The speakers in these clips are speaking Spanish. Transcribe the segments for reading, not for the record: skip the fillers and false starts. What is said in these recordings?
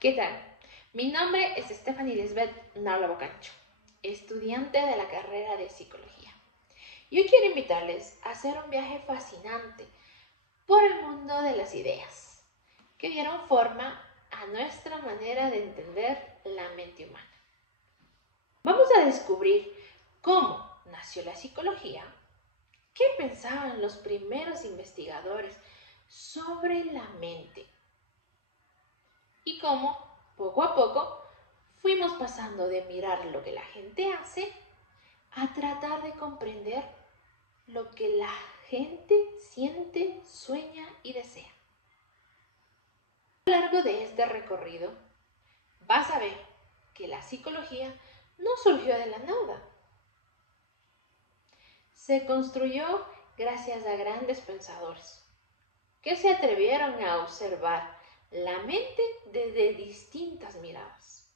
¿Qué tal? Mi nombre es Stephanie Lisbeth Narla Bocancho, estudiante de la carrera de Psicología. Y hoy quiero invitarles a hacer un viaje fascinante por el mundo de las ideas, que dieron forma a nuestra manera de entender la mente humana. Vamos a descubrir cómo nació la psicología, qué pensaban los primeros investigadores sobre la mente y cómo, poco a poco, fuimos pasando de mirar lo que la gente hace a tratar de comprender lo que la gente siente, sueña y desea. A lo largo de este recorrido, vas a ver que la psicología no surgió de la nada. Se construyó gracias a grandes pensadores que se atrevieron a observar la mente desde distintas miradas.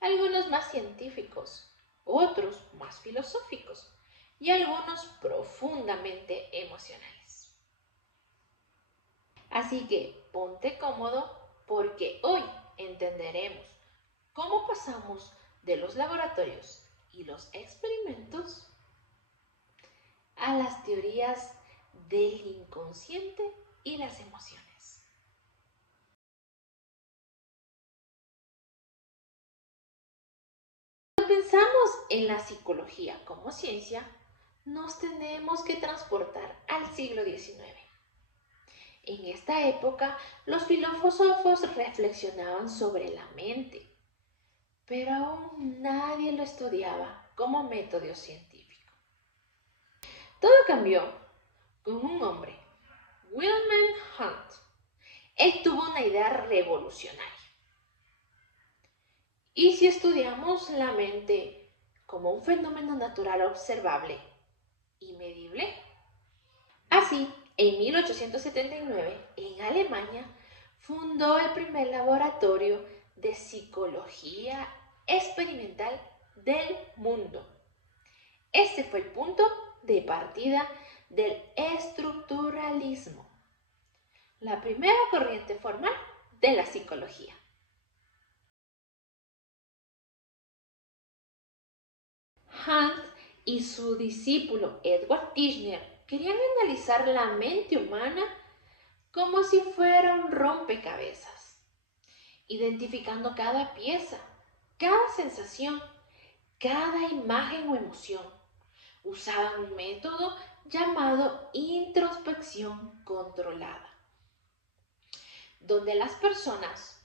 Algunos más científicos, otros más filosóficos y algunos profundamente emocionales. Así que ponte cómodo porque hoy entenderemos cómo pasamos de los laboratorios y los experimentos a las teorías del inconsciente y las emociones. Cuando pensamos en la psicología como ciencia, nos tenemos que transportar al siglo XIX. En esta época, los filósofos reflexionaban sobre la mente, pero aún nadie lo estudiaba como método científico. Todo cambió con un hombre, Wilhelm Wundt. Él tuvo una idea revolucionaria. Y si estudiamos la mente como un fenómeno natural observable y medible, así, en 1879, en Alemania, fundó el primer laboratorio de psicología experimental del mundo. Este fue el punto de partida del estructuralismo, la primera corriente formal de la psicología. Wundt y su discípulo Edward Tishner querían analizar la mente humana como si fuera un rompecabezas, identificando cada pieza, cada sensación, cada imagen o emoción. Usaban un método llamado introspección controlada, donde las personas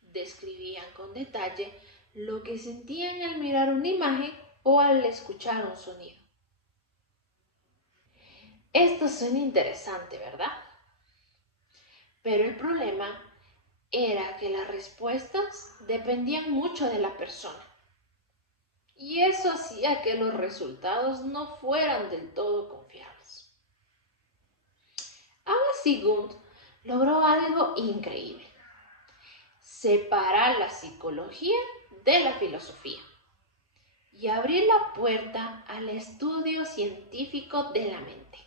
describían con detalle lo que sentían al mirar una imagen o al escuchar un sonido. Esto suena interesante, ¿verdad? Pero el problema era que las respuestas dependían mucho de la persona. Y eso hacía que los resultados no fueran del todo confiables. Aún así, Wundt logró algo increíble: separar la psicología de la filosofía y abrir la puerta al estudio científico de la mente.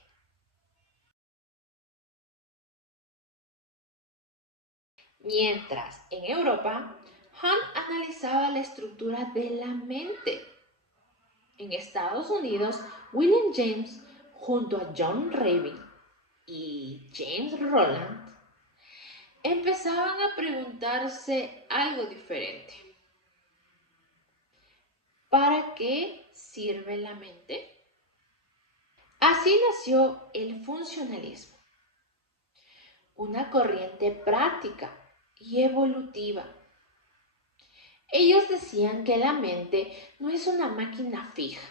Mientras en Europa, Wundt analizaba la estructura de la mente. En Estados Unidos, William James, junto a John Raven y James Roland, empezaban a preguntarse algo diferente. ¿Para qué sirve la mente? Así nació el funcionalismo, una corriente práctica y evolutiva. Ellos decían que la mente no es una máquina fija,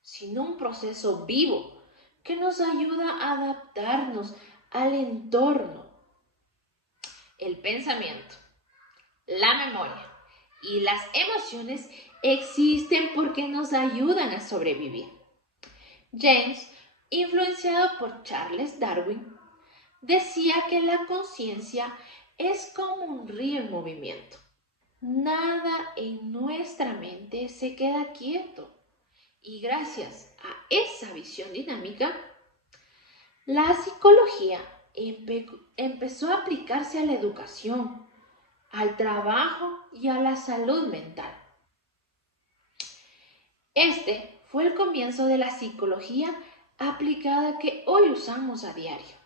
sino un proceso vivo que nos ayuda a adaptarnos al entorno. El pensamiento, la memoria y las emociones existen porque nos ayudan a sobrevivir. James, influenciado por Charles Darwin, decía que la conciencia es como un río en movimiento. Nada en nuestra mente se queda quieto. Y gracias a esa visión dinámica, la psicología empezó a aplicarse a la educación, al trabajo y a la salud mental. Este fue el comienzo de la psicología aplicada que hoy usamos a diario.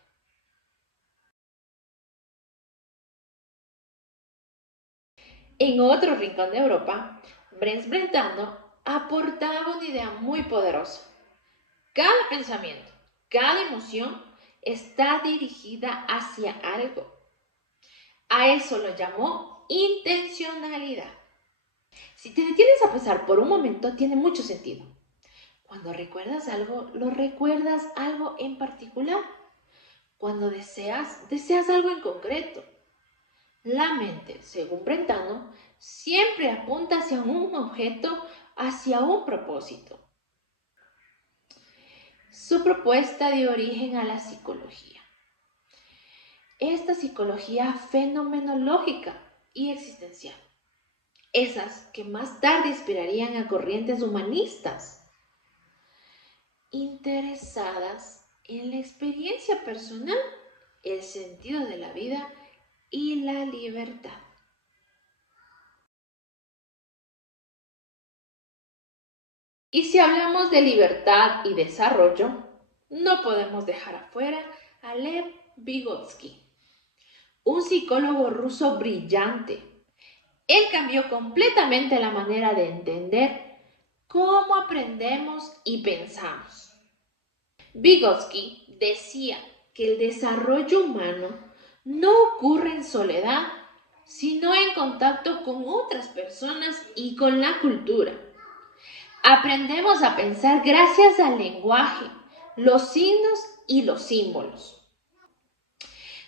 En otro rincón de Europa, Brent Brentano aportaba una idea muy poderosa. Cada pensamiento, cada emoción está dirigida hacia algo. A eso lo llamó intencionalidad. Si te detienes a pensar por un momento, tiene mucho sentido. Cuando recuerdas algo, ¿lo recuerdas algo en particular? Cuando deseas algo en concreto. La mente, según Brentano, siempre apunta hacia un objeto, hacia un propósito. Su propuesta dio origen a la psicología. Esta psicología fenomenológica y existencial. Esas que más tarde inspirarían a corrientes humanistas, interesadas en la experiencia personal, el sentido de la vida y la libertad. Y si hablamos de libertad y desarrollo, no podemos dejar afuera a Lev Vygotsky, un psicólogo ruso brillante. Él cambió completamente la manera de entender cómo aprendemos y pensamos. Vygotsky decía que el desarrollo humano no ocurre en soledad, sino en contacto con otras personas y con la cultura. Aprendemos a pensar gracias al lenguaje, los signos y los símbolos.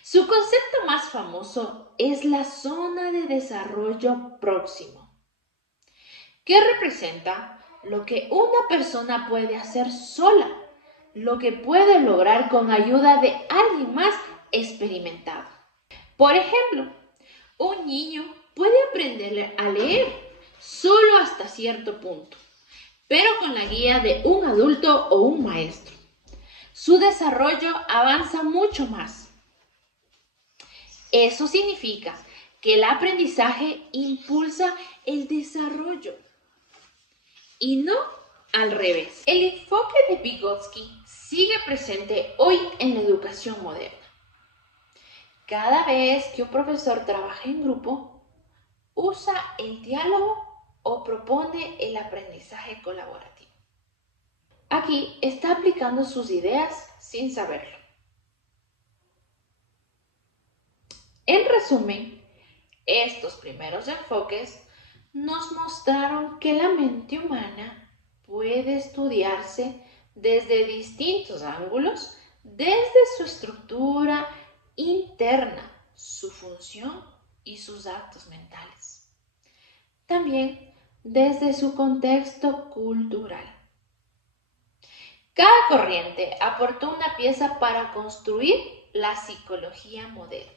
Su concepto más famoso es la zona de desarrollo próximo, que representa lo que una persona puede hacer sola, lo que puede lograr con ayuda de alguien más experimentado. Por ejemplo, un niño puede aprender a leer solo hasta cierto punto, pero con la guía de un adulto o un maestro. Su desarrollo avanza mucho más. Eso significa que el aprendizaje impulsa el desarrollo y no al revés. El enfoque de Vygotsky sigue presente hoy en la educación moderna. Cada vez que un profesor trabaja en grupo, usa el diálogo o propone el aprendizaje colaborativo. Aquí está aplicando sus ideas sin saberlo. En resumen, estos primeros enfoques nos mostraron que la mente humana puede estudiarse desde distintos ángulos, desde su estructura interna, su función y sus actos mentales. También desde su contexto cultural. Cada corriente aportó una pieza para construir la psicología moderna.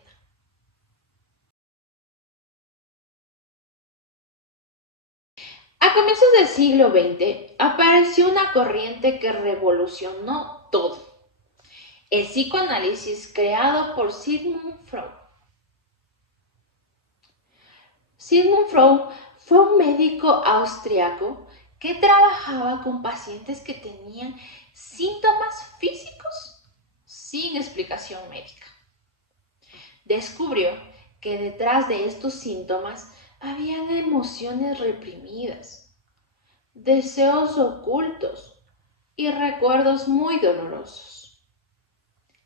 A comienzos del siglo XX apareció una corriente que revolucionó todo: el psicoanálisis creado por Sigmund Freud. Sigmund Freud fue un médico austriaco que trabajaba con pacientes que tenían síntomas físicos sin explicación médica. Descubrió que detrás de estos síntomas habían emociones reprimidas, deseos ocultos y recuerdos muy dolorosos.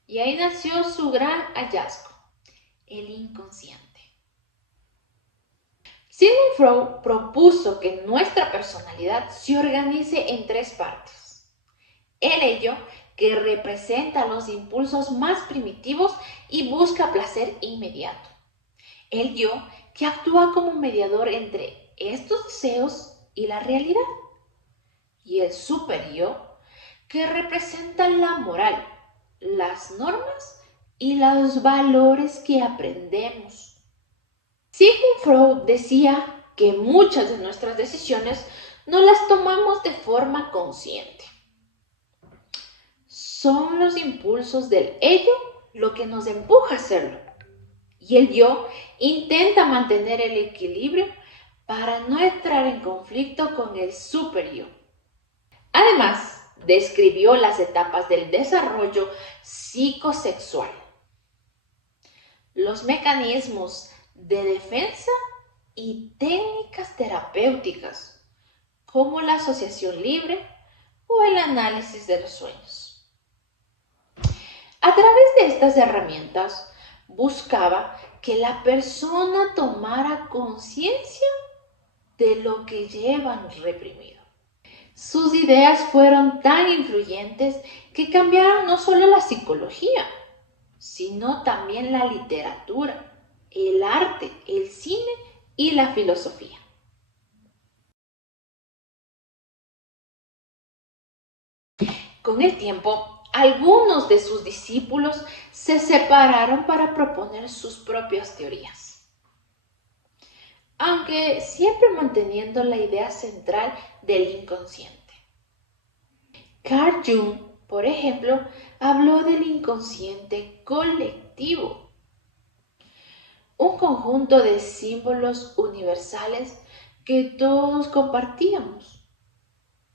Y ahí nació su gran hallazgo, el inconsciente. Sigmund Freud propuso que nuestra personalidad se organice en 3 partes. El ello, que representa los impulsos más primitivos y busca placer inmediato. El yo, que actúa como mediador entre estos deseos y la realidad. Y el superyo, que representa la moral, las normas y los valores que aprendemos. Sigmund Freud decía que muchas de nuestras decisiones no las tomamos de forma consciente. Son los impulsos del ello lo que nos empuja a hacerlo. y el yo intenta mantener el equilibrio para no entrar en conflicto con el superyo. Además, describió las etapas del desarrollo psicosexual, los mecanismos de defensa y técnicas terapéuticas, como la asociación libre o el análisis de los sueños. A través de estas herramientas, buscaba que la persona tomara conciencia de lo que llevan reprimido. Sus ideas fueron tan influyentes que cambiaron no solo la psicología, sino también la literatura, el arte, el cine y la filosofía. Con el tiempo, algunos de sus discípulos se separaron para proponer sus propias teorías, aunque siempre manteniendo la idea central del inconsciente. Carl Jung, por ejemplo, habló del inconsciente colectivo, un conjunto de símbolos universales que todos compartíamos,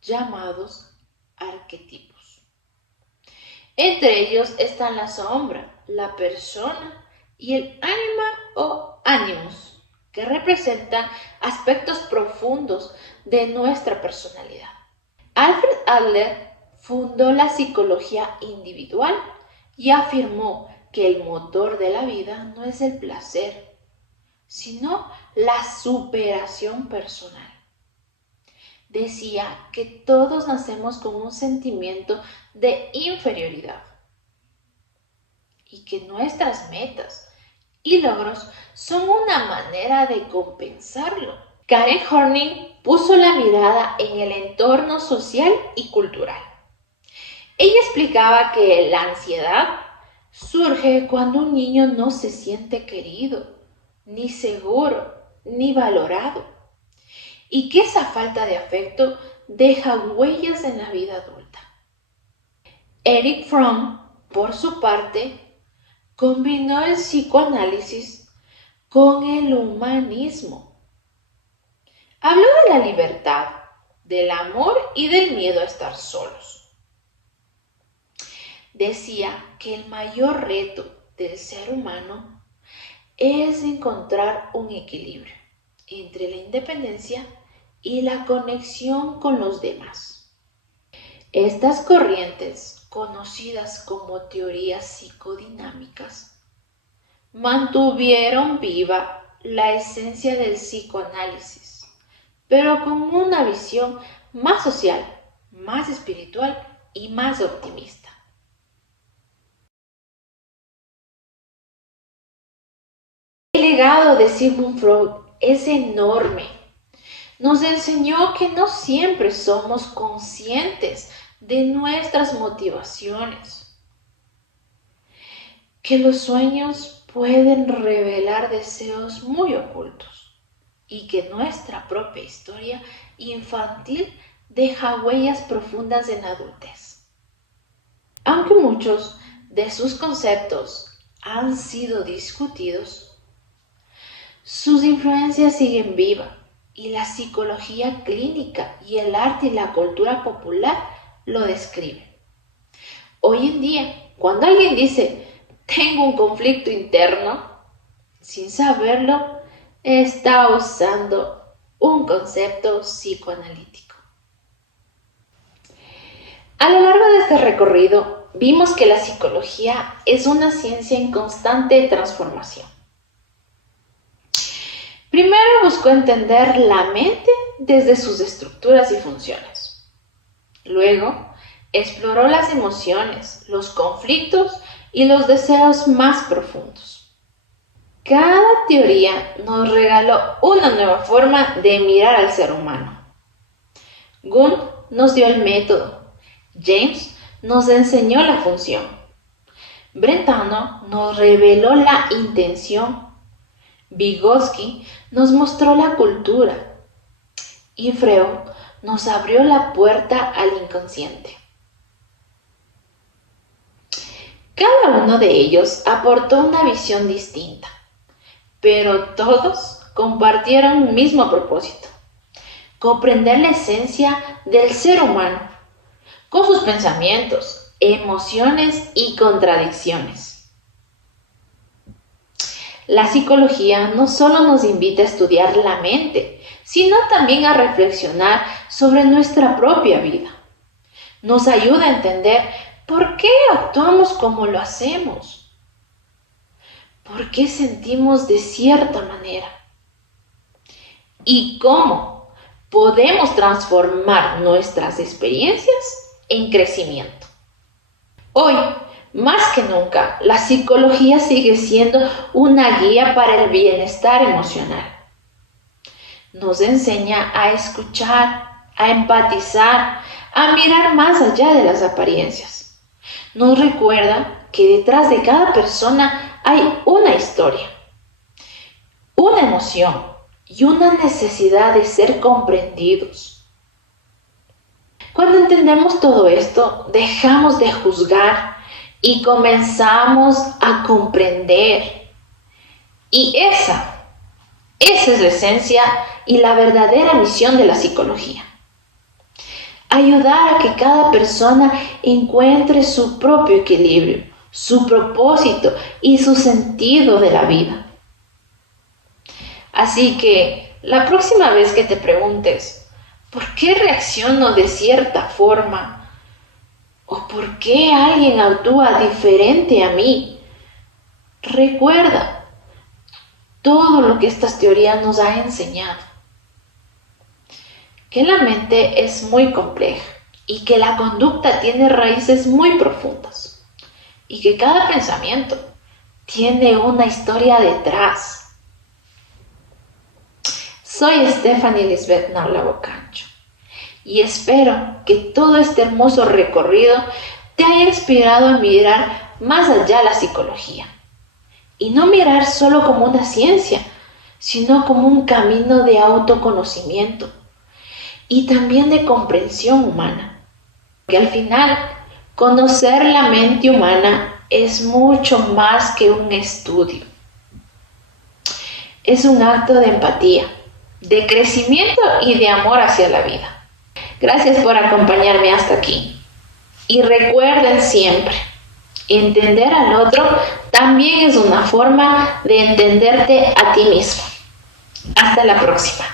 llamados arquetipos. Entre ellos están la sombra, la persona y el ánima o animus, que representan aspectos profundos de nuestra personalidad. Alfred Adler fundó la psicología individual y afirmó que el motor de la vida no es el placer, sino la superación personal. Decía que todos nacemos con un sentimiento de inferioridad y que nuestras metas y logros son una manera de compensarlo. Karen Horney puso la mirada en el entorno social y cultural. Ella explicaba que la ansiedad surge cuando un niño no se siente querido, ni seguro, ni valorado, y que esa falta de afecto deja huellas en la vida adulta. Erich Fromm, por su parte, combinó el psicoanálisis con el humanismo. Habló de la libertad, del amor y del miedo a estar solos. Decía que el mayor reto del ser humano es encontrar un equilibrio entre la independencia y la conexión con los demás. Estas corrientes, conocidas como teorías psicodinámicas, mantuvieron viva la esencia del psicoanálisis, pero con una visión más social, más espiritual y más optimista. El legado de Sigmund Freud es enorme. Nos enseñó que no siempre somos conscientes de nuestras motivaciones, que los sueños pueden revelar deseos muy ocultos y que nuestra propia historia infantil deja huellas profundas en la adultez. Aunque muchos de sus conceptos han sido discutidos, sus influencias siguen vivas y la psicología clínica y el arte y la cultura popular lo describen. Hoy en día, cuando alguien dice, tengo un conflicto interno, sin saberlo, está usando un concepto psicoanalítico. A lo largo de este recorrido, vimos que la psicología es una ciencia en constante transformación. Primero buscó entender la mente desde sus estructuras y funciones. Luego, exploró las emociones, los conflictos y los deseos más profundos. Cada teoría nos regaló una nueva forma de mirar al ser humano. Jung nos dio el método, James nos enseñó la función, Brentano nos reveló la intención, Vygotsky nos mostró la cultura y Freud nos abrió la puerta al inconsciente. Cada uno de ellos aportó una visión distinta, pero todos compartieron un mismo propósito: comprender la esencia del ser humano, con sus pensamientos, emociones y contradicciones. La psicología no solo nos invita a estudiar la mente, sino también a reflexionar sobre nuestra propia vida. Nos ayuda a entender por qué actuamos como lo hacemos, por qué sentimos de cierta manera y cómo podemos transformar nuestras experiencias en crecimiento. Hoy, más que nunca, la psicología sigue siendo una guía para el bienestar emocional. Nos enseña a escuchar, a empatizar, a mirar más allá de las apariencias. Nos recuerda que detrás de cada persona hay una historia, una emoción y una necesidad de ser comprendidos. Cuando entendemos todo esto, dejamos de juzgar y comenzamos a comprender. Y esa es la esencia y la verdadera misión de la psicología. Ayudar a que cada persona encuentre su propio equilibrio, su propósito y su sentido de la vida. Así que la próxima vez que te preguntes, ¿por qué reacciono de cierta forma? ¿O por qué alguien actúa diferente a mí? Recuerda todo lo que estas teorías nos han enseñado. Que la mente es muy compleja y que la conducta tiene raíces muy profundas y que cada pensamiento tiene una historia detrás. Soy Stephanie Lisbeth Naula Bocancho y espero que todo este hermoso recorrido te haya inspirado a mirar más allá la psicología y no mirar solo como una ciencia, sino como un camino de autoconocimiento y también de comprensión humana. Que al final, conocer la mente humana es mucho más que un estudio. Es un acto de empatía, de crecimiento y de amor hacia la vida. Gracias por acompañarme hasta aquí. Y recuerden siempre, entender al otro también es una forma de entenderte a ti mismo. Hasta la próxima.